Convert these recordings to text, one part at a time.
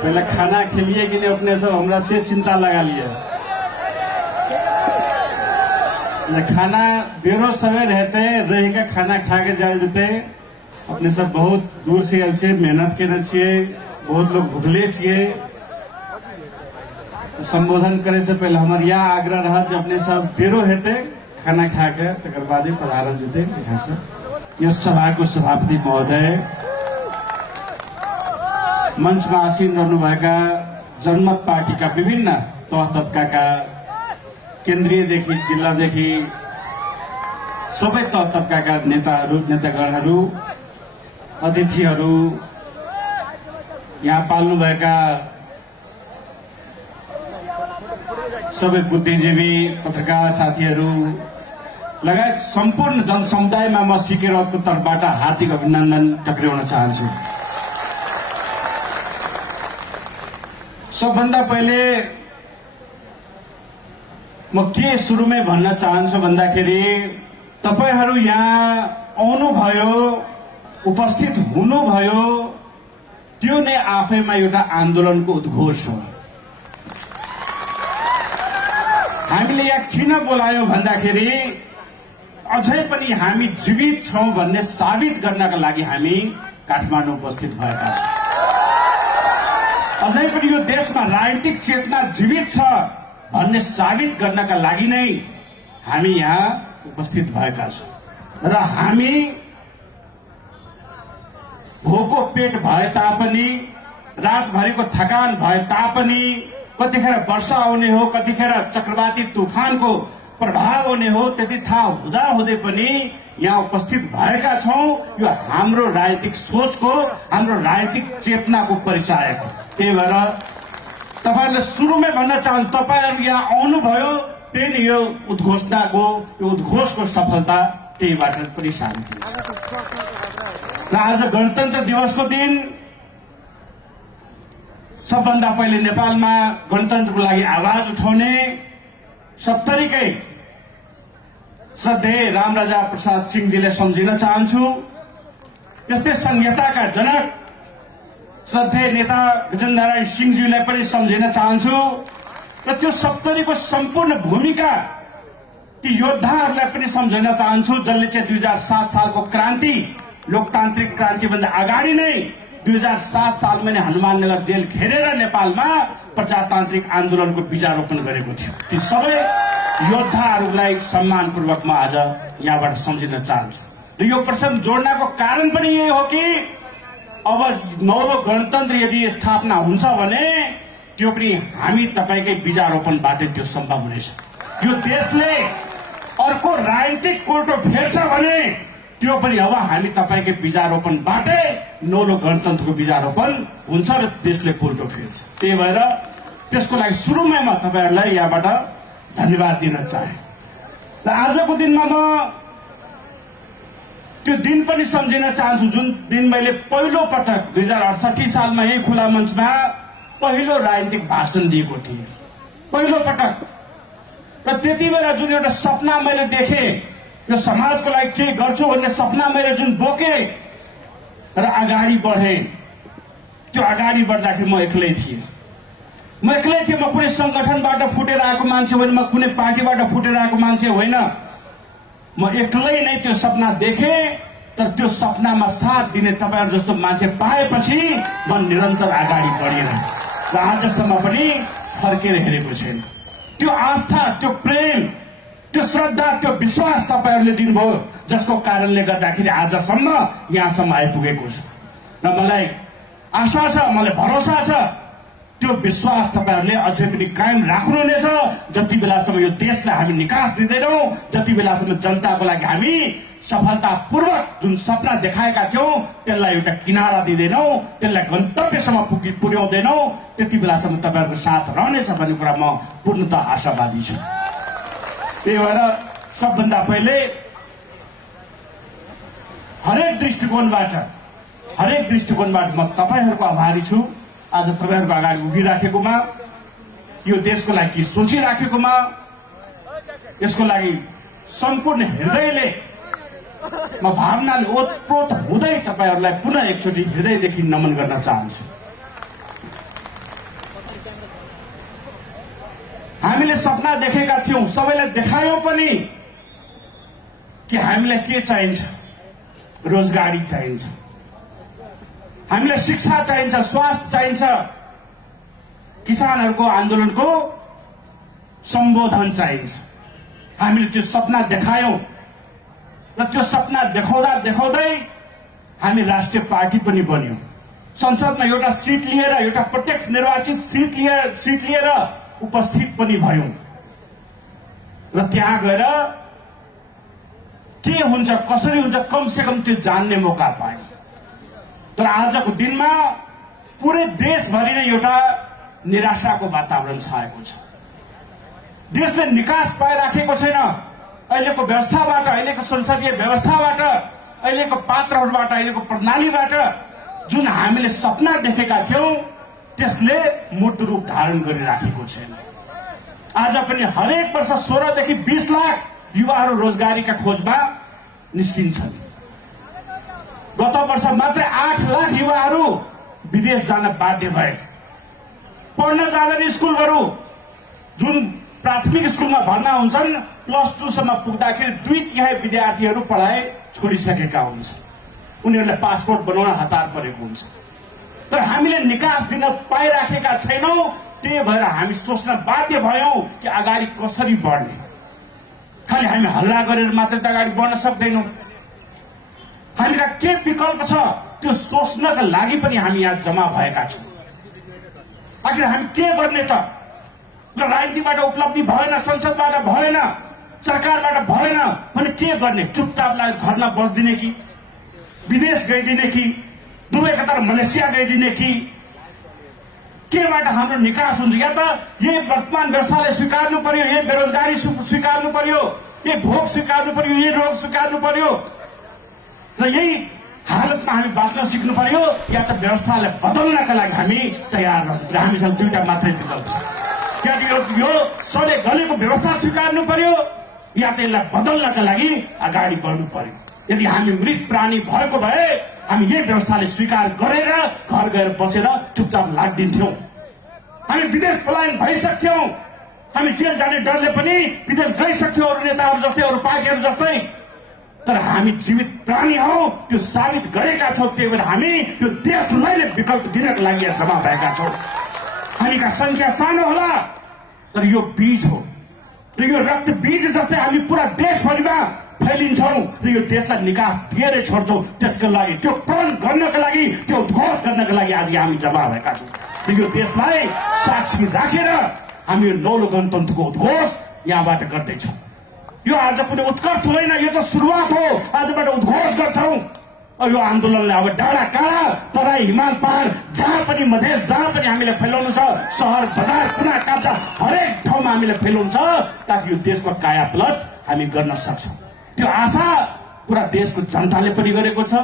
पहले खाना खिलिए कि नहीं अपने सब हमरा से चिंता लगा लिए। खाना बेरो सवेर रहते रहेगा, खाना खा के जाए देते। अपने सब बहुत दूर से आयल छे, मेहनत केने छिए, बहुत लोग भुखले छिए। संबोधन करे से पहले हमार यह आग्रह रहा कि अपने सब बेरो हेते खाना खा के तकर बादे पधारल जेते। यहाँ से यस सभा को सभापति महोदय, मंचमा आसीन रहनुभएका जनमत पार्टीका विभिन्न तह तबकाका केन्द्रीयदेखि जिल्लादेखि सबै तह तबकाका नेताहरू, नेतागणहरू, अतिथिहरू, यहाँ पाल्नुभएका सबै बुद्धिजीवी पत्रकार साथीहरू लगायत सम्पूर्ण जनसमुदायमा म सिके रथको तर्फबाट हार्दिक अभिनन्दन टक्र्याउन चाहन्छु। सबभन्दा पहिले म के सुरुमै भन्न चाहन्छु भन्दाखेरि तपाईहरू यहाँ आउनुभयो, उपस्थित हुनुभयो, त्यो नै आफैमा एउटा आन्दोलनको उद्घोष हो। हामीले यहाँ किन बोलायौं भन्दाखेरि अझै पनि हामी जीवित छौं भन्ने साबित गर्नका लागि हामी काठमाडौँ उपस्थित भएका छौं। अझै पनि यो देशमा राजनीतिक चेतना जीवित छ भन्ने साबित गर्नका लागि नै हामी यहाँ उपस्थित भएका छौं। र हामी भोको पेट भए तापनि, रातभरिको थकान भए तापनि, कतिखेर वर्षा आउने हो, कतिखेर चक्रवाती तुफानको प्रभाव हुने हो, त्यति थाहा हुँदा हुँदै पनि यहाँ उपस्थित भएका छौं। यो हाम्रो राजनीतिक सोचको, हाम्रो राजनीतिक चेतनाको परिचायक हो। त्यही भएर तपाईहरुले सुरुमै भन्न चाहन्छु, तपाईहरु यहाँ आउनुभयो, त्यही नै यो उद्घोषणाको, यो उद्घोषको सफलता त्यहीबाट पनि साबित हुन्छ। र आज गणतन्त्र दिवसको दिन सबभन्दा पहिले नेपालमा गणतन्त्रको लागि आवाज उठाउने 70कै श्रद्धेय रामराजा प्रसाद सिंहजीले सम्झिन चाहन्छु। त्यस्तै संहिताका जनक श्रद्धेय नेता गजेन्द्रनारायण सिंहजीलाई पनि सम्झिन चाहन्छु। र त्यो 70को सम्पूर्ण भूमिका ती योद्धाहरूलाई पनि सम्झिन चाहन्छु, जसले चाहिँ 2007 सालको क्रान्ति, लोकतान्त्रिक क्रान्तिभन्दा अगाडि नै 2007 सालमा नै हनुमाननगर जेल घेरेर नेपालमा प्रजातान्त्रिक आन्दोलनको बीजारोपण गरेको थियो। ती सबै योद्धाहरूलाई सम्मानपूर्वक म आज यहाँबाट सम्झिन चाहन्छु। र यो प्रसंग जोड्नको कारण पनि यही हो कि अब नौलो गणतन्त्र यदि स्थापना हुन्छ भने त्यो पनि हामी तपाईकै बीजारोपणबाट त्यो सम्भव हुनेछ। यो देशले अर्को राजनीतिक कोल्टो फेर्छ भने त्यो पनि अब हामी तपाईकै बीजारोपणबाटै नौलो गणतन्त्रको बीजारोपण हुन्छ र देशले कोल्टो फेर्छ। त्यही भएर त्यसको लागि सुरुमै म तपाईहरुलाई यहाँबाट धन्यवाद दिन चाहे। र आजको दिनमा म त्यो दिन पनि सम्झिन चाहन्छु जुन दिन मैले पहिलो पटक 2068 सालमा यही खुला मञ्चमा पहिलो राजनीतिक भाषण दिएको थिएँ, पहिलो पटक। र त्यति बेला जुन एउटा सपना मैले देखेँ, यो समाजको लागि के गर्छु भन्ने सपना मैले जुन बोके र अगाडि बढे, त्यो अगाडि बढ्दाखेरि म एक्लै थिएँ। म कुनै संगठनबाट फुटेर आएको मान्छे होइन, म कुनै पार्टीबाट फुटेर आएको मान्छे होइन। म एक्लै नै त्यो सपना देखे, तर त्यो सपनामा साथ दिने तपाईहरु जस्तो मान्छे पाएपछि म निरन्तर अगाडि बढेर र आजसम्म पनि फर्केर हेरेको छैन। त्यो आस्था, त्यो प्रेम, त्यो श्रद्धा, त्यो विश्वास तपाईहरुले दिनुभयो, जसको कारणले गर्दाखेरि आजसम्म यहाँसम्म आइपुगेको छु। र मलाई आशा छ, मलाई भरोसा छ, त्यो विश्वास तपाईहरुले अझै पनि कायम राख्नुहुनेछ। जति बेलासम्म यो देशलाई हामी निकास दिँदैनौं, जति बेलासम्म जनताको लागि हामी सफलतापूर्वक जुन सपना देखाएका थियौं त्यसलाई एउटा किनारा दिँदैनौं, त्यसलाई गन्तव्यसम्म पुर्याउँदैनौं, त्यति बेलासम्म तपाईहरुको साथ रहनेछ भन्ने कुरा म पूर्णतः आशावादी छु। त्यही भएर सबभन्दा पहिले हरेक दृष्टिकोणबाट म तपाईहरुको आभारी छु। आज तपाईहरुको अगाडि उभिराखेकोमा, यो देशको लागि के सोचिराखेकोमा, यसको लागि सम्पूर्ण हृदयले म भावनाले ओतप्रोत हुँदै तपाईहरुलाई पुनः एकचोटि हृदयदेखि नमन गर्न चाहन्छु। हामीले सपना देखेका थियौं, सबैलाई देखायौं पनि कि हामीलाई के चाहिन्छ। रोजगारी चाहिन्छ, हामीलाई शिक्षा चाहिन्छ, स्वास्थ्य चाहिन्छ, किसानहरूको आन्दोलनको सम्बोधन चाहिन्छ। हामीले त्यो सपना देखायौं र त्यो सपना देखाउँदा देखाउँदै हामी राष्ट्रिय पार्टी पनि बन्यौं। संसदमा एउटा सीट लिएर, एउटा प्रत्यक्ष निर्वाचित सीट लिएर उपस्थित पनि भयौं र त्यहाँ गएर के हुन्छ, कसरी हुन्छ, कम से कम त्यो जान्ने मौका पाए। तर आजको दिनमा पूरै देशभरि नै एउटा निराशाको वातावरण छाएको छ। देशले निकास पाइराखेको छैन। अहिलेको व्यवस्थाबाट, अहिलेको संसदीय व्यवस्थाबाट, अहिलेको पात्रहरूबाट, अहिलेको प्रणालीबाट जुन हामीले सपना देखेका थियौं त्यसले मूर्त रूप धारण गरिराखेको छैन। आज पनि हरेक वर्ष 16 देखि 20 लाख युवाहरू रोजगारीका खोजमा निस्किन्छन्। गत वर्ष मात्र 8 लाख युवाहरू विदेश जान बाध्य भए। पढ्न जाँदैन स्कूलहरू। जुन प्राथमिक स्कूलमा भर्ना हुन्छन्, +2 सम्म पुग्दाखेरि 2/3 विद्यार्थीहरू पढाइ छोडिसकेका हुन्छन्। उनीहरूलाई पासपोर्ट बनाउन हतार परेको हुन्छ। तर हामीले निकास दिन पाइराखेका छैनौं। त्यही भएर हामी सोच्न बाध्य भयौं कि अगाडि कसरी बढ्ने। खालि हामी हल्ला गरेर मात्र त अगाडि बढ्न सक्दैनौं। हामीका के विकल्प छ त्यो सोच्नका लागि पनि हामी यहाँ जम्मा भएका छौं। आखिर हामी के गर्ने त? राजनीतिबाट उपलब्धि भएन, संसदबाट भएन, सरकारबाट भएन भने के गर्ने? चुपचापलाई घरमा बस्दिने कि विदेश गइदिने कि दुवै कतार मलेसिया गइदिने कि केबाट हाम्रो निकास हुन्छ? या त यही वर्तमान व्यवस्थालाई स्वीकार्नु पर्यो, यही बेरोजगारी स्वीकार्नु पर्यो, यही भोग स्वीकार्नु पर्यो, यही रोग स्वीकार्नु पर्यो र यही हालतमा हामी बाँच्न सिक्नु पर्यो, या त व्यवस्थालाई बदल्नका लागि हामी तयार रहनु। हामीसँग दुईटा मात्रै विकल्प छ। या यो सधैँ गलेको व्यवस्था स्वीकार्नु पर्यो या त यसलाई बदल्नका लागि अगाडि बढ्नु पर्यो। यदि हामी मृत प्राणी भएको भए हामी यही व्यवस्थाले स्वीकार गरेर घर गएर बसेर चुपचाप लाग्दिन्थ्यौं। हामी विदेश पलायन भइसक्थ्यौं। हामी जेल जाने डरले पनि विदेश गइसक्थ्यौं, अरू नेताहरू जस्तै, अरू पार्टीहरू जस्तै। तर हामी जीवित प्राणी हौ, त्यो साबित गरेका छौं। त्यही भएर हामी यो देशलाई नै विकल्प दिनका लागि जम्मा भएका छौं। हामीका संख्या सानो होला तर यो बीज हो र यो रक्त बीज जस्तै हामी पूरा देशभरिमा फैलिन्छौं र यो देशलाई निकास दिएरै छोड्छौं। त्यसको लागि, त्यो प्रण गर्नका लागि, त्यो उद्घोष गर्नका लागि आज हामी जम्मा भएका छौं। र यो देशलाई साक्षी राखेर हामी यो नौलो गणतन्त्रको उद्घोष यहाँबाट गर्दैछौं। यो आज कुनै उत्कर्ष होइन, यो त सुरुवात हो। आजबाट उद्घोष गर्छौं। यो आन्दोलनले अब डाँडा काँडा, तराई, हिमाल, पहाड़ जहाँ पनि, मधेस जहाँ पनि हामीले फैलाउनु छ, शहर बजार कुना काप्चा हरेक ठाउँमा हामीले फैलाउनु छ, ताकि यो देशमा कायापलट हामी गर्न सक्छौं। त्यो आशा पूरा देशको जनताले पनि गरेको छ,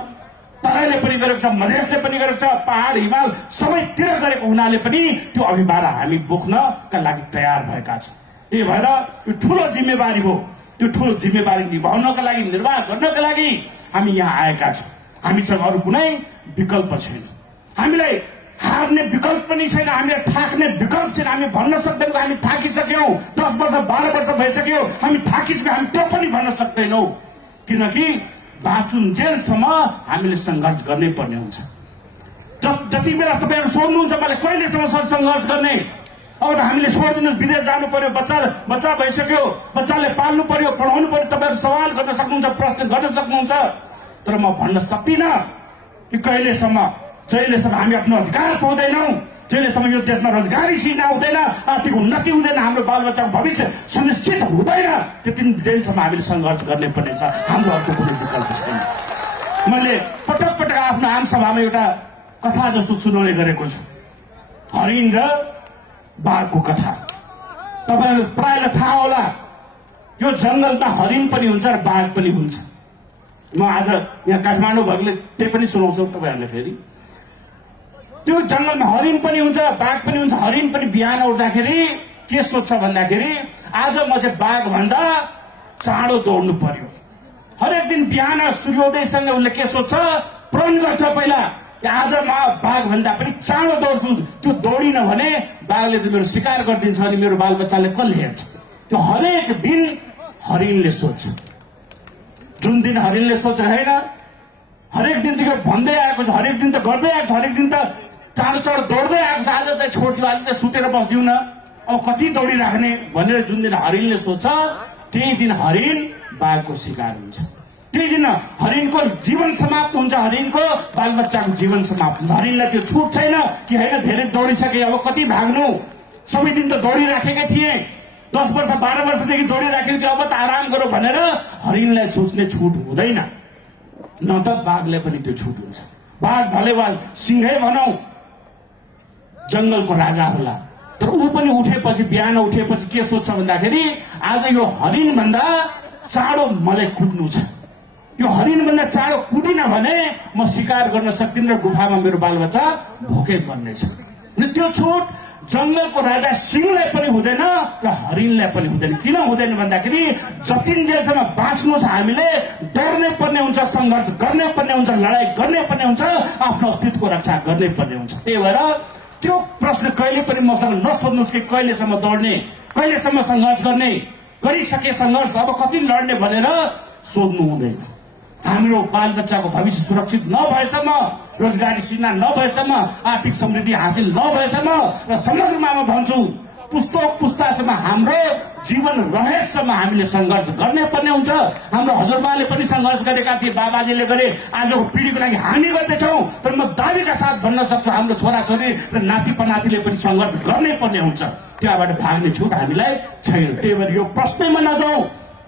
तराईले पनि गरेको छ, मधेसले पनि गरेको छ, पहाड़ हिमाल सबैतिर गरेको हुनाले पनि त्यो अभिभारा हामी बोक्नका लागि तयार भएका छौं। त्यही भएर यो ठूलो जिम्मेवारी हो। त्यो ठूलो जिम्मेवारी निभाउनका लागि, निर्वाह गर्नका लागि हामी यहाँ आएका छौं। हामीसँग अरू कुनै विकल्प छैन। हामीलाई हार्ने विकल्प पनि छैन, हामीले थाक्ने विकल्प छैन। हामी भन्न सक्दैनौँ हामी थाकिसक्यौं, 10 वर्ष 12 वर्ष भइसक्यो, हामी थाकिसक्यौं, हामी त्यो पनि भन्न सक्दैनौँ। किनकि बाँचुन्जेलसम्म हामीले संघर्ष गर्नै पर्ने हुन्छ। जति बेला तपाईहरु सोध्नुहुन्छ मलाई कहिलेसम्म संघर्ष गर्ने? अब त हामीले छोडिदिनुहोस्, विदेश जानु पर्यो, बच्चा भइसक्यो, बच्चाले पाल्नु पर्यो, पढाउनु पर्यो। तपाईहरु सवाल गर्न सक्नुहुन्छ, प्रश्न गर्न सक्नुहुन्छ। तर म भन्न सक्दिनँ कि कहिलेसम्म, जहिलेसम्म हामी आफ्नो अधिकार पाउँदैनौं, जहिलेसम्म यो देशमा रोजगारी सिर्जना हुँदैन, आर्थिक उन्नति हुँदैन, हाम्रो बालबच्चाको भविष्य सुनिश्चित हुँदैन, त्यति दिनसम्म हामीले संघर्ष गर्ने पर्नेछ। हाम्रो अर्को कुनै विकल्प छैन। मैले पटक पटक आफ्नो आमसभामा एउटा कथा जस्तो सुनाउने गरेको छु, हरिण र बाघको कथा। तपाईहरु प्रायलाई थाहा होला, यो जंगलमा हरिण पनि हुन्छ र बाघ पनि हुन्छ। म आज यहाँ काठमाडौँ भएकोले त्यही पनि सुनाउँछु तपाईहरुले। फेरि त्यो जंगलमा हरिण पनि हुन्छ, बाघ पनि हुन्छ। हरिण पनि बिहान उठ्दाखेरि के सोच्छ भन्दाखेरि आज म चाहिँ बाघ भन्दा चाँडो दौड्नु पर्यो। हरेक दिन बिहान सूर्योदयसँग उसले के सोच्छ, प्रण गर्छ, पहिला कि आज म बाघभन्दा पनि चाँडो दौड्छु, त्यो दौडिन भने बाघले त मेरो शिकार गरिदिन्छ अनि मेरो बालबच्चाले कसले हेर्छ? त्यो हरेक दिन हरिणले सोध्छ। जुन दिन हरिणले सोध्छ होइन, हरेक दिनदेखि भन्दै आएको छ, हरेक दिन त गर्दै आएको छ, हरेक दिन त चाँडो चाँडो दौड्दै आएको छ। आज चाहिँ छोडिदियो, आज चाहिँ सुतेर बस्दिउ न, अब कति दौडिराख्ने भनेर जुन दिन हरिणले सोध्छ त्यही दिन हरिण बाघको शिकार हुन्छ। त्यही दिन हरिणको जीवन समाप्त हुन्छ, हरिणको बालबच्चाको जीवन समाप्त हुन्छ। हरिणलाई त्यो छुट छैन कि होइन धेरै दौडिसके अब कति भाग्नु, सबै दिन त दौडिराखेकै थिए, 10 वर्ष 12 वर्षदेखि दौडिराखेको थियो, अब त आराम गरौँ भनेर हरिणलाई सोच्ने छुट हुँदैन। न त बाघले पनि त्यो छुट हुन्छ। बाघ भले वा सिंहै भनौं जंगलको राजा होला, तर ऊ पनि उठेपछि बिहान उठेपछि के सोच्छ भन्दाखेरि आज यो हरिण भन्दा चाँडो मलाई कुद्नु छ, यो हरिण भन्दा चाँडो कुदिन भने म शिकार गर्न सक्दिनँ र गुफामा मेरो बालबच्चा भोकै बन्नेछ। अनि त्यो छुट जंगलको राजा सिंहलाई पनि हुँदैन र हरिणलाई पनि हुँदैन। किन हुँदैन भन्दाखेरि जतिन्जेलसम्म बाँच्नु छ हामीले डर्नै पर्ने हुन्छ, संघर्ष गर्नै पर्ने हुन्छ, लडाई गर्नै पर्ने हुन्छ, आफ्नो अस्तित्वको रक्षा गर्नै पर्ने हुन्छ। त्यही भएर त्यो प्रश्न कहिले पनि मसँग नसोध्नुहोस् कि कहिलेसम्म दौड्ने, कहिलेसम्म संघर्ष गर्ने, गरिसके संघर्ष अब कति लड्ने भनेर सोध्नु हुँदैन। हाम्रो बालबच्चाको भविष्य सुरक्षित नभएसम्म, रोजगारी सिर्जना नभएसम्म, आर्थिक समृद्धि हासिल नभएसम्म र समग्रमा म भन्छु पुस्तक पुस्तासम्म हाम्रो जीवन रहेसम्म हामीले संघर्ष गर्नै पर्ने हुन्छ। हाम्रो हजुरबाले पनि संघर्ष गरेका थिए, बाबाजीले गरे, आजको पिढीको लागि हामी गर्दैछौँ, तर म दाबीका साथ भन्न सक्छु हाम्रो छोराछोरी र नाति पनातिले पनि संघर्ष गर्नै पर्ने हुन्छ। त्यहाँबाट भाग्ने छुट हामीलाई छैन। त्यही भएर यो प्रश्नैमा नजाउँ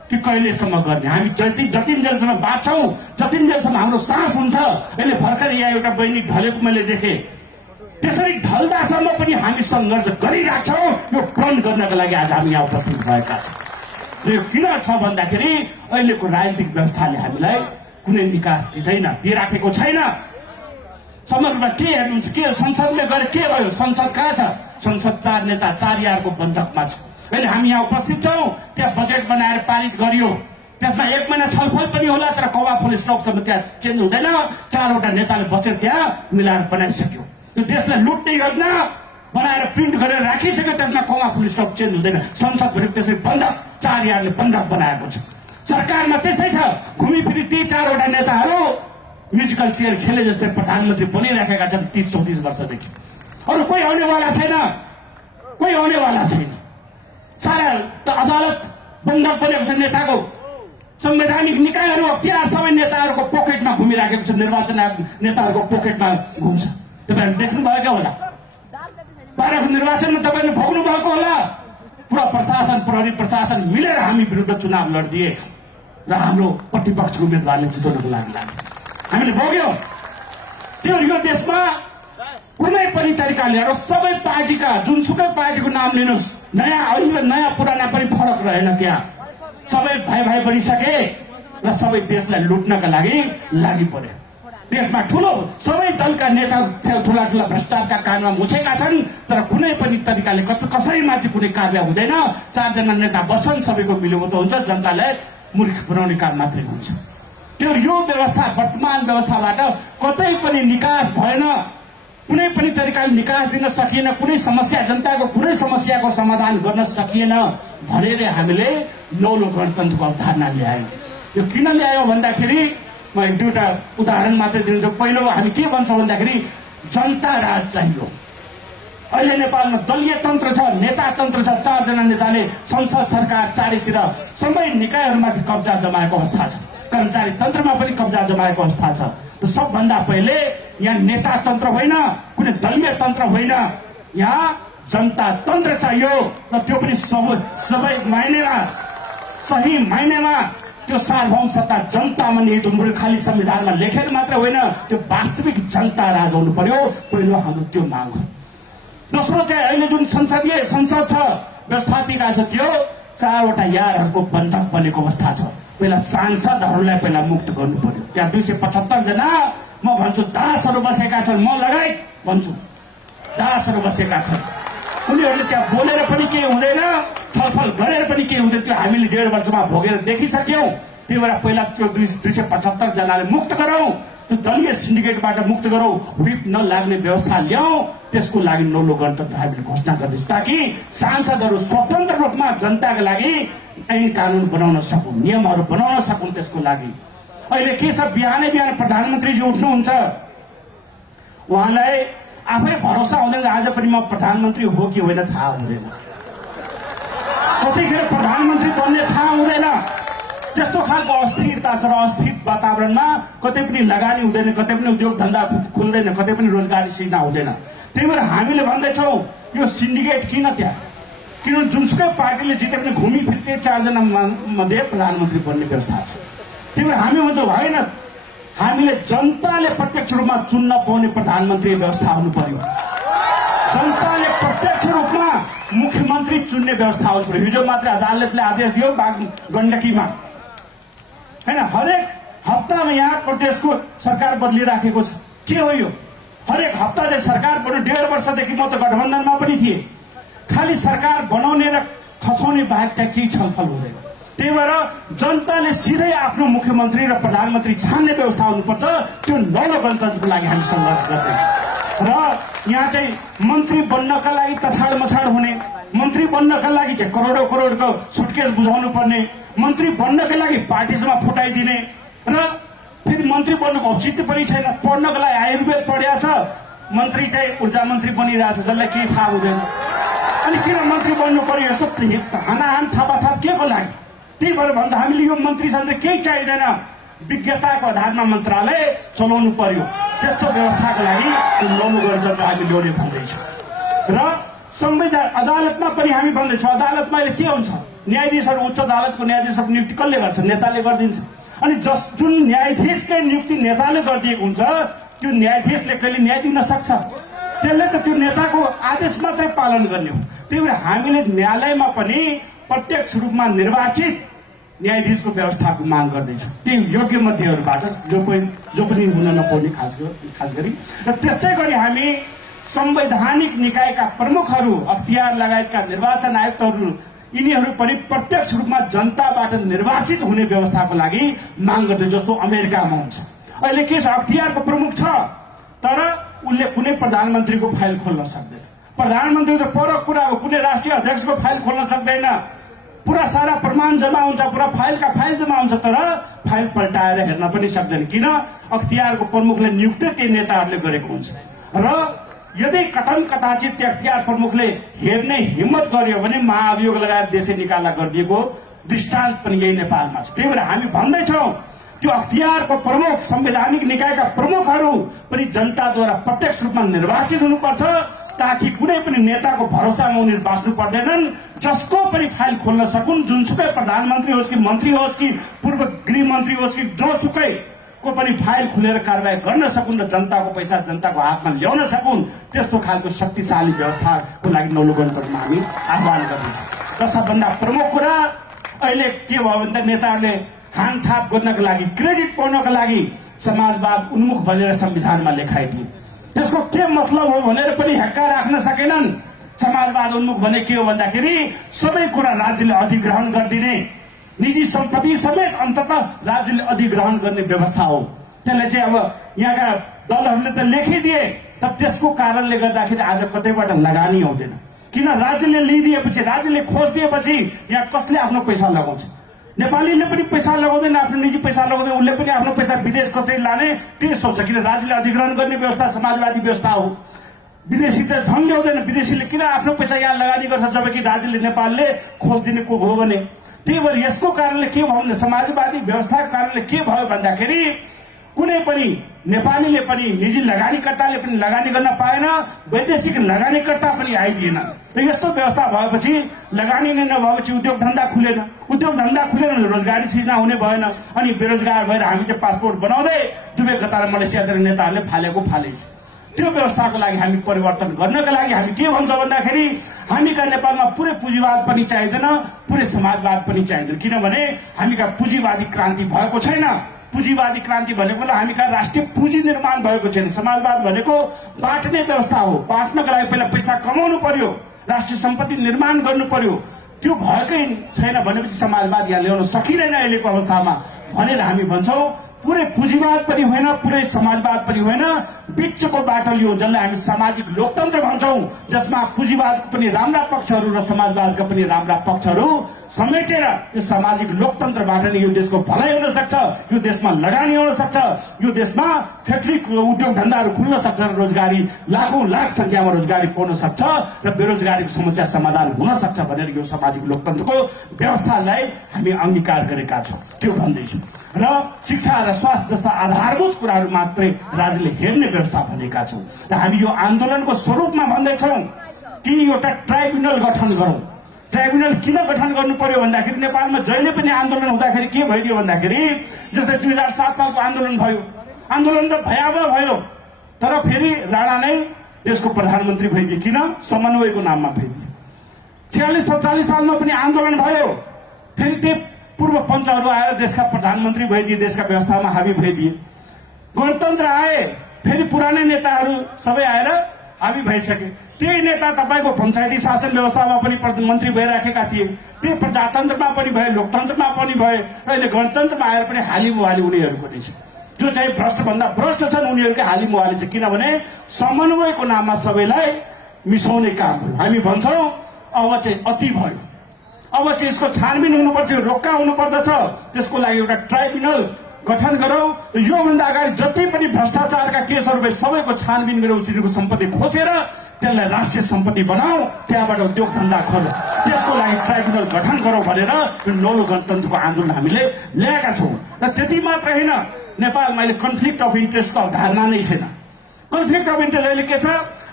कि कहिलेसम्म गर्ने, हामी जतिन्जेलसम्म बाँच्छौँ, जतिन्जेलसम्म हाम्रो सास हुन्छ। अहिले भर्खर यहाँ एउटा बहिनी ढलेको मैले देखेँ, त्यसरी ढल्दासम्म पनि हामी संघर्ष गरिरहेछौँ यो प्रण गर्नका लागि आज हामी यहाँ उपस्थित भएका छौँ। यो किन छ भन्दाखेरि अहिलेको राजनीतिक व्यवस्थाले हामीलाई कुनै निकास दिँदैन, दिइराखेको छैन। समग्रमा के हेर्नुहुन्छ, के संसदले गरे के भयो? संसद कहाँ छ? संसद 4 नेता 4 यारको बन्धकमा छ। अहिले हामी यहाँ उपस्थित छौँ, त्यहाँ बजेट बनाएर पारित गरियो, त्यसमा 1 महिना छलफल पनि होला, तर कौवा फुल स्टकसम्म त्यहाँ चेन्ज हुँदैन। 4 वटा नेताले बसेर त्यहाँ मिलाएर बनाइसक्यो। त्यो देशलाई लुट्ने योजना बनाएर प्रिन्ट गरेर राखिसक्यो, त्यसमा कौवा फुल स्टक चेन्ज हुँदैन। संसदभरि त्यसै बन्धक 4 यारले बन्धक बनाएको छ। सरकारमा त्यस्तै छ, घुमिफिरी ती 4 वटा नेताहरू म्युजिकल चेयर खेले जस्तै प्रधानमन्त्री बनिराखेका छन् 30-34 वर्षदेखि। अरू कोही आउनेवाला छैन, कोही आउनेवाला छैन। सारा त अदालत बन्धक बनेको छ नेताको। संवैधानिक निकायहरू त्यहाँ सबै नेताहरूको पोकेटमा घुमिराखेको छ, निर्वाचन आयोग नेताहरूको पोकेटमा घुम्छ। तपाईँहरूले देख्नु भएको होला, 12को निर्वाचनमा तपाईँले भोग्नु भएको होला। पुरा प्रशासन, प्रहरी प्रशासन मिलेर हामी विरुद्ध चुनाव लडिदिए र हाम्रो प्रतिपक्षको उम्मेद्वारले जिताउनको लागि लाग्यो, हामीले भोग्यौं। त्यो यो देशमा कुनै पनि तरिकाले र सबै पार्टीका जुनसुकै पार्टीको नाम लिनुहोस्, नयाँ अहिले नयाँ पुराना पनि फरक रहेन। त्यहाँ सबै भाइ बनिसके र सबै देशलाई लुट्नका लागि लागि परे। देशमा ठूलो सबै दलका नेता ठूला ठूला भ्रष्टाचारका काममा मुछेका छन्, तर कुनै पनि तरिकाले कसैमाथि कुनै कार्य हुँदैन। 4 जना नेता बस्छन्, सबैको मिलोमतो हुन्छ, जनतालाई मूर्ख बनाउने काम मात्रै हुन्छ। त्यो यो व्यवस्था, वर्तमान व्यवस्थाबाट कतै पनि निकास भएन, कुनै पनि तरिकाले निकास दिन सकिएन, कुनै समस्या, जनताको कुनै समस्याको समाधान गर्न सकिएन भनेर हामीले नौलो गणतन्त्रको अवधारणा ल्यायौँ। यो किन ल्यायौँ भन्दाखेरि म 1-2टा उदाहरण मात्रै दिन्छु। पहिलो हामी के भन्छौँ भन्दाखेरि जनता राज चाहियो। अहिले नेपालमा दलीय तन्त्र छ, नेता तन्त्र छ। 4 जना नेताले संसद, सरकार चारैतिर सबै निकायहरूमाथि कब्जा जमाएको अवस्था छ, कर्मचारी तन्त्रमा पनि कब्जा जमाएको अवस्था छ। सबभन्दा पहिले यहाँ नेता तन्त्र होइन, कुनै दलीय तन्त्र होइन, यहाँ जनता तन्त्र चाहियो र त्यो पनि सबै मायनेमा, सही मायनेमा त्यो सार्वभौम सत्ता जनतामा निहित हुनु, खालि संविधानमा लेखेर मात्र होइन, त्यो वास्तविक जनता राज हुनु पर्यो। पहिलो हाम्रो त्यो माग हो। दोस्रो चाहिँ अहिले जुन संसद छ, व्यवस्थापिका छ, त्यो 4 वटा यारहरूको बन्धक बनेको अवस्था छ। पहिला सांसदहरूलाई पहिला मुक्त गर्नु पर्यो। त्यहाँ 275 जना म भन्छु दासहरू बसेका छन्, म लगायत भन्छु दासहरू बसेका छन्। उनीहरूले त्यहाँ बोलेर पनि केही हुँदैन, छलफल गरेर पनि केही हुँदैन। त्यो हामीले 1.5 वर्षमा भोगेर देखिसक्यौं। त्यही भएर पहिला त्यो 275 जनाले मुक्त गरौं। त्यो दलीय सिन्डिकेटबाट मुक्त गरौं, व्हिप नलाग्ने व्यवस्था ल्याऊ, त्यसको लागि नौलो गणतन्त्र हामीले घोषणा गर्दैछौं ताकि सांसदहरू स्वतन्त्र रूपमा जनताका लागि ऐन कानून बनाउन सकुन्, नियमहरू बनाउन सकुन्। त्यसको लागि अहिले के छ, बिहानै बिहान प्रधानमन्त्रीजी उठ्नुहुन्छ, उहाँलाई आफै भरोसा हुँदैन आज पनि म प्रधानमन्त्री हो कि होइन थाहा हुँदैन, कतिखेर प्रधानमन्त्री बन्ने थाहा हुँदैन। त्यस्तो खालको अस्थिरता छ र अस्थिर वातावरणमा कतै पनि लगानी हुँदैन, कतै पनि उद्योग धन्दा खुल्दैन, कतै पनि रोजगारी सिर्जना हुँदैन। त्यही भएर हामीले भन्दैछौँ यो सिन्डिकेट किन त्यहाँ, किनभने जुनसुकै पार्टीले जिते पनि घुमी फिर्ते 4 जना मध्ये प्रधानमन्त्री बन्ने व्यवस्था छ। त्यही भएर हामी भन्छौँ होइन, हामीले जनताले प्रत्यक्ष रूपमा चुन्न पाउने प्रधानमन्त्री व्यवस्था हुनु पर्यो, जनताले प्रत्यक्ष रूपमा मुख्यमन्त्री चुन्ने व्यवस्था हुनु पर्यो। हिजो मात्रै अदालतले आदेश दियो गण्डकीमा हैन, हरेक हप्तामा यहाँ प्रदेशको सरकार बदलिराखेको छ। के हो यो, हरेक हप्ता चाहिँ सरकार बन्यो। 1.5 वर्षदेखि म त गठबन्धनमा पनि थिएँ, खालि सरकार बनाउने र खसाउने बाहेकका केही छलफल हुँदैन। त्यही भएर जनताले सिधै आफ्नो मुख्यमन्त्री र प्रधानमन्त्री छान्ने व्यवस्था हुनुपर्छ। त्यो नौलो गणतन्त्रको लागि हामी सङ्घर्ष गर्दैछौँ र यहाँ चाहिँ मन्त्री बन्नका लागि तछाड मछाड हुने, मन्त्री बन्नका लागि चाहिँ करोडौं करोडको सुटकेस बुझाउनु पर्ने, मन्त्री बन्नका लागि पार्टीसँग फुटाइदिने र फेरि मन्त्री बन्नुको औचित्य पनि छैन। पढ्नको लागि आयुर्वेद पढिया छ, मन्त्री चाहिँ ऊर्जा मन्त्री बनिरहेछ, जसलाई केही थाहा हुँदैन। अनि किन मन्त्री बन्नु पर्यो यस्तो हानाहान थापाथाप के को लागि? त्यही भएर भन्छ हामीले यो मन्त्री सन्त्री केही चाहिँदैन, विज्ञताको आधारमा मन्त्रालय चलाउनु पर्यो। त्यस्तो व्यवस्थाको लागि नौलो गणतन्त्र हामी ल्याउने भन्दैछौँ र संविधान अदालतमा पनि हामी भन्दैछौँ। अदालतमा अहिले के हुन्छ, न्यायाधीशहरू उच्च अदालतको न्यायाधीशको नियुक्ति कसले गर्छ? नेताले गरिदिन्छ। अनि जुन न्यायाधीशकै नियुक्ति नेताले गरिदिएको हुन्छ त्यो न्यायाधीशले कहिले न्याय दिन सक्छ? त्यसले त त्यो नेताको आदेश मात्रै पालन गर्ने हो। त्यही भएर हामीले न्यायालयमा पनि प्रत्यक्ष रूपमा निर्वाचित न्यायाधीशको व्यवस्थाको माग गर्दैछौँ, त्यही योग्य मध्येहरूबाट जो पनि हुन नपाउने खास गरी। र त्यस्तै गरी हामी संवैधानिक निकायका प्रमुखहरू, अख्तियार लगायतका निर्वाचन आयुक्तहरू, यिनीहरू पनि प्रत्यक्ष रूपमा जनताबाट निर्वाचित हुने व्यवस्थाको लागि माग गर्दै, जस्तो अमेरिकामा हुन्छ। अहिले के छ, अख्तियारको प्रमुख छ तर उसले कुनै प्रधानमन्त्रीको फाइल खोल्न सक्दैन। प्रधानमन्त्री त परको कुरा हो, कुनै राष्ट्रिय अध्यक्षको फाइल खोल्न सक्दैन। पूरा सारा प्रमाण जमा हुन्छ, पूरा फाइलका फाइल जमा हुन्छ, तर फाइल पल्टाएर हेर्न पनि सक्दैन। किन? अख्तियारको प्रमुखले नियुक्ति ती नेताहरूले गरेको हुन्छ र यदि कथन कदाचित त्यो अख्तियार प्रमुखले हेर्ने हिम्मत गर्यो भने महाअभियोग लगाएर देशै निकाला गरिदिएको दृष्टान्त पनि यही नेपालमा छ। त्यही भएर हामी भन्दैछौँ त्यो अख्तियारको प्रमुख, संवैधानिक निकायका प्रमुखहरू पनि जनताद्वारा प्रत्यक्ष रूपमा निर्वाचित हुनुपर्छ ताकि कुनै पनि नेताको भरोसामा उनीहरू बाँच्नु पर्दैनन्। जसको पनि फाइल खोल्न सकुन्, जुनसुकै प्रधानमन्त्री होस् कि मन्त्री होस् कि पूर्व गृहमन्त्री होस् कि जोसुकै को पनि फाइल खुलेर कारवाही गर्न सकुन् र जनताको पैसा जनताको हातमा ल्याउन सकुन्। त्यस्तो खालको शक्तिशाली व्यवस्थाको लागि नौलो गणतन्त्रमा हामी आह्वान गर्दैछौँ। र सबभन्दा प्रमुख कुरा अहिले के भयो भने नेताहरूले हानथाप गर्नको लागि, क्रेडिट पाउनको लागि समाजवाद उन्मुख भनेर संविधानमा लेखाइदिए। त्यसको के मतलब हो भनेर पनि हेक्का राख्न सकेनन्। समाजवाद उन्मुख भने के हो भन्दाखेरि सबै कुरा राज्यले अधिग्रहण गरिदिने, निजी सम्पत्ति समेत अन्ततः राज्यले अधिग्रहण गर्ने व्यवस्था हो। त्यसले चाहिँ अब यहाँका दलहरूले त लेखिदिए, तर त्यसको कारणले गर्दाखेरि आज कतैबाट लगानी आउँदैन। किन? राज्यले लिइदिएपछि, राज्यले खोजिदिएपछि यहाँ कसले आफ्नो पैसा लगाउँछ? नेपालीले पनि पैसा लगाउँदैन, आफ्नो निजी पैसा लगाउँदैन, उसले पनि आफ्नो पैसा विदेश कसरी लाने त्यही सोच्छ। किन? राज्यले अधिग्रहण गर्ने व्यवस्था समाजवादी व्यवस्था हो। विदेशी त झन् ल्याउँदैन, विदेशीले किन आफ्नो पैसा यहाँ लगानी गर्छ जबकि राज्यले नेपालले खोजिदिने को हो भने। त्यही भएर यसको कारणले के भयो भने समाजवादी व्यवस्थाको कारणले के भयो भन्दाखेरि कुनै पनि नेपालीले पनि, निजी लगानीकर्ताले पनि लगानी गर्न पाएन, वैदेशिक लगानीकर्ता पनि आइदिएन। र यस्तो व्यवस्था भएपछि लगानी नै नभएपछि उद्योग धन्दा खुलेन, उद्योग धन्दा खुलेन भने रोजगारी सिर्जना हुने भएन। अनि बेरोजगार भएर हामी चाहिँ पासपोर्ट बनाउँदै दुबई कतार मलेसियातिर नेताहरूले फालेको फालेछ। त्यो व्यवस्थाको लागि हामी परिवर्तन गर्नका लागि हामी के भन्छौँ भन्दाखेरि हामीका नेपालमा पुरै पुँजीवाद पनि चाहिँदैन, पुरै समाजवाद पनि चाहिँदैन। किनभने हामीका पुँजीवादी क्रान्ति भएको छैन। पुँजीवादी क्रान्ति भनेको हामी कहाँ राष्ट्रिय पुँजी निर्माण भएको छैन। समाजवाद भनेको बाँट्ने व्यवस्था हो। बाँट्नको लागि पहिला पैसा कमाउनु पर्यो, राष्ट्रिय सम्पत्ति निर्माण गर्नु पर्यो। त्यो भएकै छैन भनेपछि समाजवाद यहाँ ल्याउन सकिँदैन अहिलेको अवस्थामा भनेर हामी भन्छौँ पुरै पुँजीवाद पनि होइन, पुरै समाजवाद पनि होइन, बिचको बाटो लियो जसलाई हामी सामाजिक लोकतन्त्र भन्छौं, जसमा पुँजीवादको पनि राम्रा पक्षहरू र समाजवादका पनि राम्रा पक्षहरू समेटेर यो सामाजिक लोकतन्त्रबाट नै यो देशको भलाइ हुन सक्छ, यो देशमा लगानी हुन सक्छ, यो देशमा फ्याक्ट्री उद्योग धन्दाहरू खुल्न सक्छ र रोजगारी लाखौं लाख संख्यामा रोजगारी पाउन सक्छ र बेरोजगारीको समस्या समाधान हुन सक्छ भनेर यो सामाजिक लोकतन्त्रको व्यवस्थालाई हामी अंगीकार गरेका छौं। त्यो भन्दैछु र शिक्षा र स्वास्थ्य जस्ता आधारभूत कुराहरू मात्रै राज्यले हेर्ने व्यवस्था भनेका छौं र हामी यो आन्दोलनको स्वरूपमा भन्दैछौं कि एउटा ट्राइब्युनल गठन गरौं। ट्राइब्युनल किन गठन गर्नु पर्यो भन्दाखेरि नेपालमा जहिले पनि आन्दोलन हुँदाखेरि के भइदियो भन्दाखेरि जस्तै 2007 सालको आन्दोलन भयो, आन्दोलन त भयावह भयो, तर फेरि राणा नै देशको प्रधानमन्त्री भइदिए। किन? समन्वयको नाममा भइदिए। 46-47 सालमा पनि आन्दोलन भयो, फेरि त्यो पूर्व पञ्चहरू आएर देशका प्रधानमन्त्री भइदिए, देशका व्यवस्थामा हावी भइदिए। गणतन्त्र आए, फेरि पुरानै नेताहरू सबै आएर हावी भइसके। त्यही नेता तपाईको पञ्चायती शासन व्यवस्थामा पनि प्रधानमन्त्री भइराखेका थिए, त्यही प्रजातन्त्रमा पनि भए, लोकतन्त्रमा पनि भए, र अहिले गणतन्त्रमा आएर पनि हालिमुहाली उनीहरूको नै छ। जो चाहिँ भ्रष्ट भन्दा भ्रष्ट छन् उनीहरूकै हालिमुहाली छ। किनभने समन्वयको नाममा सबैलाई मिसाउने काम हो। हामी भन्छौं अब चाहिँ अति भयो, अब चाहिँ यसको छानबिन हुनुपर्छ, रोक्का हुनुपर्दछ। त्यसको लागि एउटा ट्राइब्युनल गठन गरौं। योभन्दा अगाडि जति पनि भ्रष्टाचारका केसहरू भए सबैको छानबिन गरेर उनीहरूको सम्पत्ति खोसेर त्यसलाई राष्ट्रिय सम्पत्ति बनाऊ, त्यहाँबाट उद्योग धन्दा खोलौं। त्यसको लागि ट्राइब्युनल गठन गरौं भनेर यो नौलो गणतन्त्रको आन्दोलन हामीले ल्याएका छौं। र त्यति मात्र होइन, नेपालमा अहिले कन्फ्लिक्ट अफ इन्ट्रेस्टको अवधारणा नै छैन। कन्फ्लिक्ट अफ इन्ट्रेस्ट अहिले के छ?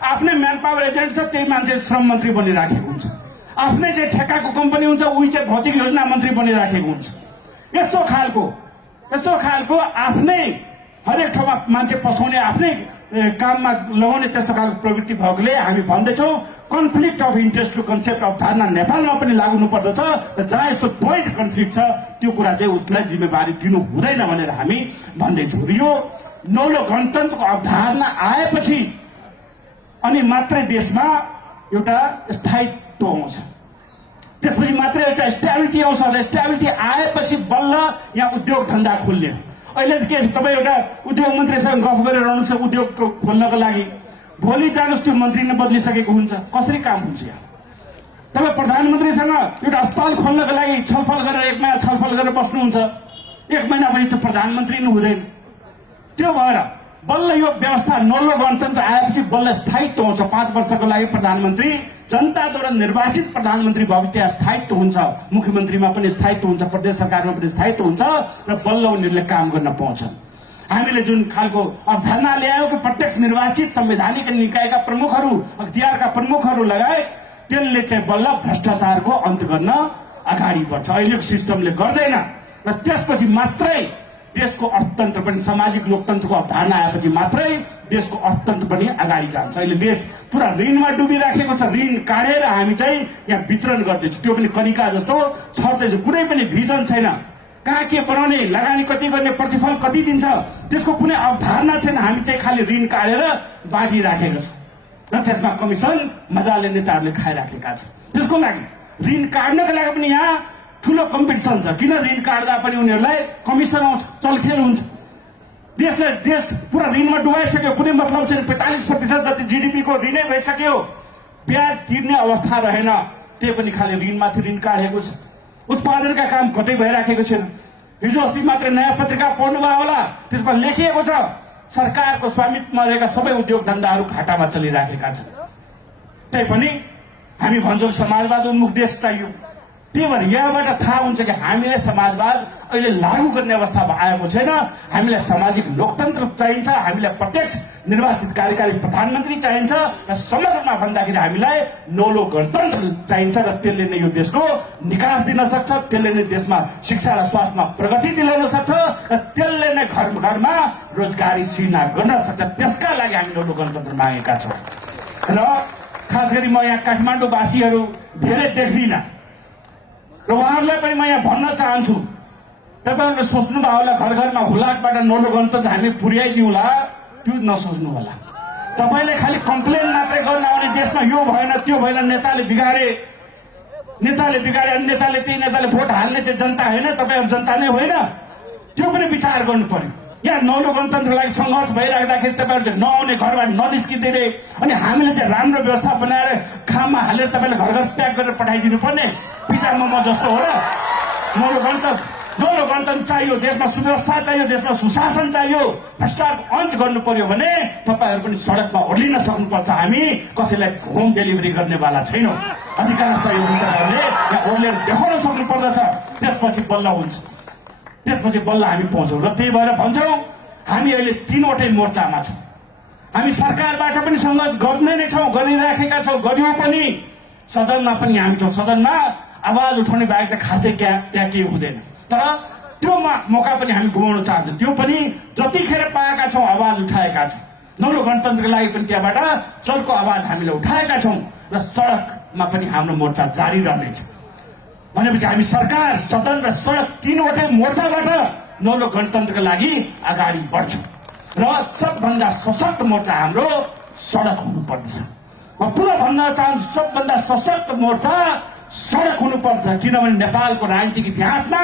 आफ्नै म्यान पावर एजेन्ट छ, त्यही मान्छे श्रम मन्त्री बनिराखेको हुन्छ। आफ्नै चाहिँ ठेक्काको कम्पनी हुन्छ, उही चाहिँ भौतिक योजना मन्त्री बनिराखेको हुन्छ। यस्तो खालको आफ्नै हरेक ठाउँमा मान्छे पसाउने, आफ्नै काममा लगाउने त्यस्तो खालको प्रवृत्ति भएकोले हामी भन्दैछौं कन्फ्लिक्ट अफ इन्ट्रेस्टको कन्सेप्ट अवधारणा नेपालमा पनि लागू हुनुपर्दछ र जहाँ यस्तो द्वैत कन्फ्लिक्ट छ त्यो कुरा चाहिँ उसलाई जिम्मेवारी दिनु हुँदैन भनेर हामी भन्दैछौँ। यो नौलो गणतन्त्रको अवधारणा आएपछि अनि मात्रै देशमा एउटा स्थायित्व आउँछ, त्यसपछि मात्रै एउटा स्टेबिलिटी आउँछ र स्टेबिलिटी आएपछि बल्ल यहाँ उद्योग धन्दा खुल्ने। अहिले के तपाईँ एउटा उद्योग मन्त्रीसँग गफ गरेर आउनुहोस् उद्योग खोल्नको लागि, भोलि जानुहोस् त्यो मन्त्री नै बदलिसकेको हुन्छ, कसरी काम हुन्छ यहाँ? तपाईँ प्रधानमन्त्रीसँग एउटा अस्पताल खोल्नको लागि छलफल गरेर 1 महिना छलफल गरेर बस्नुहुन्छ, 1 महिनापछि त्यो प्रधानमन्त्री नै हुँदैन। त्यो भएर बल्ल यो व्यवस्था नौलो गणतन्त्र आएपछि बल्ल स्थायित्व आउँछ। 5 वर्षको लागि प्रधानमन्त्री जनताद्वारा निर्वाचित प्रधानमन्त्री भएपछि त्यहाँ स्थायित्व हुन्छ, मुख्यमन्त्रीमा पनि स्थायित्व हुन्छ, प्रदेश सरकारमा पनि स्थायित्व हुन्छ र बल्ल उनीहरूले काम गर्न पाउँछन्। हामीले जुन खालको अवधारणा ल्यायौं कि प्रत्यक्ष निर्वाचित संवैधानिक निकायका प्रमुखहरू, अख्तियारका प्रमुखहरू लगायत, त्यसले चाहिँ बल्ल भ्रष्टाचारको अन्त गर्न अगाडि बढ्छ। अहिलेको सिस्टमले गर्दैन र त्यसपछि मात्रै देशको अर्थतन्त्र पनि सामाजिक लोकतन्त्रको अवधारणा आएपछि मात्रै देशको अर्थतन्त्र पनि अगाडि जान्छ। अहिले देश पुरा ऋणमा डुबिराखेको छ, ऋण काटेर हामी चाहिँ यहाँ वितरण गर्दैछौँ, त्यो पनि कनिका जस्तो छर्दैछ। कुनै पनि भिजन छैन, कहाँ के बनाउने, लगानी कति गर्ने, प्रतिफल कति दिन्छ, त्यसको कुनै अवधारणा छैन। हामी चाहिँ खालि ऋण काटेर बाँडिराखेको छ र त्यसमा कमिसन मजाले नेताहरूले खाइराखेका छन्। त्यसको लागि ऋण काट्नको लागि पनि यहाँ ठूलो कम्पिटिसन छ। किन? ऋण काट्दा पनि उनीहरूलाई कमिसन आउँछ, चलखेल हुन्छ। देश पुरा ऋणमा डुबाइसक्यो, कुनै मतलब छैन। 45% जति जीडीपी को ऋणै भइसक्यो, ब्याज तिर्ने अवस्था रहेन, त्यही पनि खालि ऋणमाथि ऋण काटेको छ। उत्पादनका काम कतै भइराखेको छैन। हिजो अस्ति मात्र नयाँ पत्रिका पढ्नुभयो होला, त्यसमा लेखिएको छ सरकारको स्वामित्वमा रहेका सबै उद्योग धन्दाहरू घाटामा चलिराखेका छन्। त्यही पनि हामी भन्छौँ समाजवाद उन्मुख देश चाहियो। त्यही भएर यहाँबाट थाहा हुन्छ कि हामीलाई समाजवाद अहिले लागू गर्ने अवस्था आएको छैन। हामीलाई सामाजिक लोकतन्त्र चाहिन्छ, हामीलाई प्रत्यक्ष निर्वाचित कार्यकारी प्रधानमन्त्री चाहिन्छ र समग्रमा भन्दाखेरि हामीलाई नौलो गणतन्त्र चाहिन्छ र त्यसले नै यो देशको निकास दिन सक्छ, त्यसले नै देशमा शिक्षा र स्वास्थ्यमा प्रगति दिलाउन सक्छ र त्यसले नै घर घरमा रोजगारी सिर्जना गर्न सक्छ। त्यसका लागि हामी नौलो गणतन्त्र मागेका छौँ र खास गरी म यहाँ काठमाडौँवासीहरू धेरै देख्दिनँ र उहाँहरूलाई पनि म यहाँ भन्न चाहन्छु, तपाईँहरूले सोच्नुभयो होला घर घरमा हुलाकबाट नौलो गणतन्त्र हामी पुर्याइदिउँला, त्यो नसोच्नु होला। तपाईँले खालि कम्प्लेन मात्रै गर्न आउने, देशमा यो भएन त्यो भएन, नेताले बिगारे अनि नेताले त्यही नेताले भोट हाल्ने चाहिँ जनता होइन, तपाईँहरू जनता नै होइन। त्यो पनि विचार गर्नु पर्यो। यहाँ नौलो गणतन्त्रको लागि सङ्घर्ष भइराख्दाखेरि तपाईँहरू चाहिँ नआउने, घरबाट ननिस्किँदैन, अनि हामीले चाहिँ राम्रो व्यवस्था बनाएर खाममा हालेर तपाईँले घर घर प्याक गरेर पठाइदिनु पर्ने पिज्जा मोमो जस्तो हो र? नौलो गणतन्त्र चाहियो, देशमा सुव्यवस्था चाहियो, देशमा सुशासन चाहियो, भ्रष्टाचारको अन्त गर्नु पर्यो भने तपाईँहरू पनि सडकमा ओर्लिन सक्नुपर्छ। हामी कसैलाई होम डेलिभरी गर्नेवाला छैनौँ। अधिकार चाहियो तपाईँहरूले यहाँ ओर्लेर देखाउन सक्नुपर्दछ, त्यसपछि बल्ल हुन्छ, त्यसपछि बल्ल हामी पाउँछौँ। र त्यही भएर भन्छौँ हामी अहिले 3वटै मोर्चामा छौँ। हामी सरकारबाट पनि सङ्घर्ष गर्दै नै छौँ, गरिराखेका छौँ, गर्यौँ पनि, सदनमा पनि हामी छौँ। सदनमा आवाज उठाउने बाहेक त खासै त्यहाँ केही हुँदैन। तर त्यो मौका पनि हामी गुमाउन चाहन्छौँ। त्यो पनि जतिखेर पाएका छौँ आवाज उठाएका छौँ। नौलो गणतन्त्रको लागि पनि त्यहाँबाट चलको आवाज हामीले उठाएका छौँ र सडकमा पनि हाम्रो मोर्चा जारी रहनेछ। भनेपछि हामी सरकार, सदन र सडक 3वटै मोर्चाबाट नौलो गणतन्त्रको लागि अगाडि बढ्छौँ र सबभन्दा सशक्त मोर्चा हाम्रो सडक हुनुपर्दछ। म पुनः भन्न चाहन्छु, सबभन्दा सशक्त मोर्चा सडक हुनुपर्छ। किनभने नेपालको राजनीतिक इतिहासमा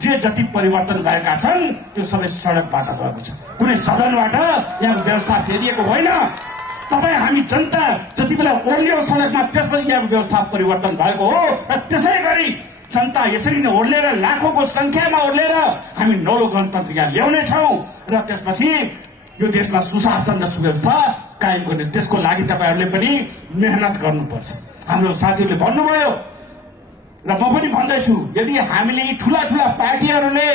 जे जति परिवर्तन भएका छन् त्यो सबै सडकबाट भएको छ। कुनै सदनबाट यहाँको व्यवस्था फेरिएको होइन। तपाईँ हामी जनता जति बेला ओर्लियो सडकमा, त्यसपछि यहाँको व्यवस्था परिवर्तन भएको हो। र त्यसै गरी जनता यसरी नै ओर्लेर, लाखौंको संख्यामा ओर्लेर हामी नौलो गणतन्त्र यहाँ ल्याउनेछौँ र त्यसपछि यो देशमा सुशासन र सुव्यवस्था कायम गर्ने, त्यसको लागि तपाईँहरूले पनि मेहनत गर्नुपर्छ। हाम्रो साथीहरूले भन्नुभयो र म पनि भन्दैछु, यदि हामीले ठूला ठूला पार्टीहरूले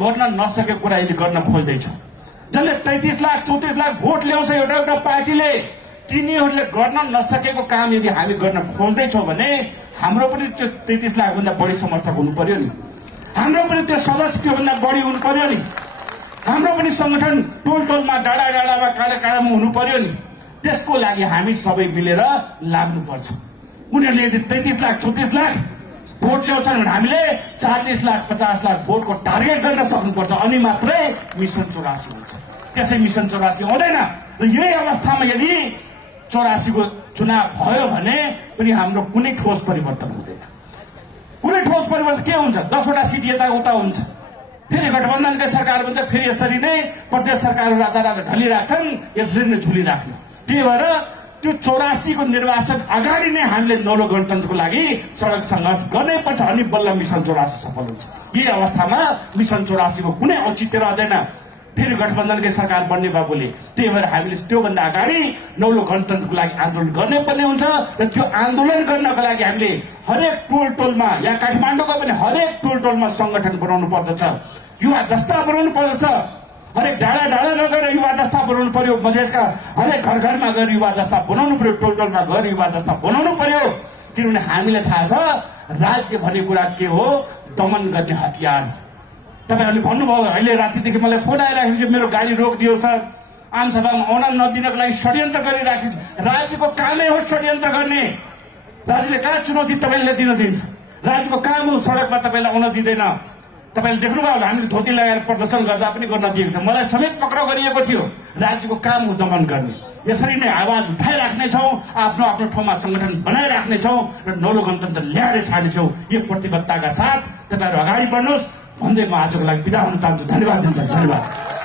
गर्न नसकेको कुरा यदि गर्न खोज्दैछौँ, जसले 33 लाख 34 लाख भोट ल्याउँछ एउटा एउटा पार्टीले, तिनीहरूले गर्न नसकेको काम यदि हामी गर्न खोज्दैछौँ भने हाम्रो पनि त्यो 33 लाख भन्दा बढी समर्थक हुनु पर्यो नि, हाम्रो पनि त्यो सदस्य त्योभन्दा बढी हुनु पर्यो नि, हाम्रो पनि संगठन टोल टोलमा, डाँडा डाँडामा, काँडा काँडामा हुनु पर्यो नि। त्यसको लागि हामी सबै मिलेर लाग्नुपर्छ। उनीहरूले यदि 33 लाख 34 लाख भोट ल्याउँछन् भने हामीले 40 लाख 50 लाख भोटको टार्गेट गर्न सक्नुपर्छ, अनि मात्रै मिशन 84 हुन्छ। त्यसै मिशन 84 हुँदैन। र यही अवस्थामा यदि 84 को चुनाव भयो भने पनि हाम्रो कुनै ठोस परिवर्तन हुँदैन। कुनै ठोस परिवर्तन के हुन्छ? 10वटा सिट यताउता हुन्छ, फेरि गठबन्धनकै सरकार हुन्छ, फेरि यसरी नै प्रदेश सरकारहरू रातारात ढलिराख्छन्, यसरी नै झुलिराख्नु। त्यही भएर त्यो 84 को निर्वाचन अगाडि नै हामीले नौलो गणतन्त्रको लागि सडक सङ्घर्ष गर्नै पर्छ, अनि बल्ल मिशन 84 सफल हुन्छ। यही अवस्थामा मिशन 84 को कुनै औचित्य रहँदैन, फेरि गठबन्धनकै सरकार बन्ने बाबुले। त्यही भएर हामीले त्योभन्दा अगाडि नौलो गणतन्त्रको लागि आन्दोलन गर्नै पर्ने हुन्छ। र त्यो आन्दोलन गर्नको लागि हामीले हरेक टोल टोलमा, यहाँ काठमाडौँको पनि हरेक टोल टोलमा संगठन बनाउनु पर्दछ, युवा दस्ता बनाउनु पर्दछ, हरेक डाँडा डाँडा नगएर युवा दस्ता बनाउनु पर्यो, मधेसका हरेक घर घरमा गएर युवा दस्ता बनाउनु पर्यो, टोल टोलमा गएर युवा दस्ता बनाउनु पर्यो। किनभने हामीलाई थाहा छ राज्य भन्ने कुरा के हो, दमन गर्ने हतियार। तपाईँहरूले भन्नुभयो, अहिले रातिदेखि मलाई फोन आइराखेको छ, मेरो गाडी रोकिदियो सर, आमसभामा आउन नदिनको लागि षड्यन्त्र गरिराखेको छ। राज्यको कामै हो षड्यन्त्र गर्ने। राज्यले कहाँ चुनौती तपाईँले दिन दिन्छ? राज्यको काम हो सडकमा तपाईँलाई आउन दिँदैन। तपाईँले देख्नुभयो, हामीले धोती लगाएर प्रदर्शन गर्दा पनि गर्न दिएको थियो, मलाई समेत पक्राउ गरिएको थियो। राज्यको काम हो दमन गर्ने। यसरी नै आवाज उठाइराख्नेछौँ, आफ्नो आफ्नो ठाउँमा संगठन बनाइराख्नेछौँ र नौलो गणतन्त्र ल्याएर छाड्नेछौँ। यो प्रतिबद्धताका साथ तपाईँहरू अगाडि बढ्नुहोस् भन्दै म आजको लागि बिदा हुन चाहन्छु। धन्यवाद।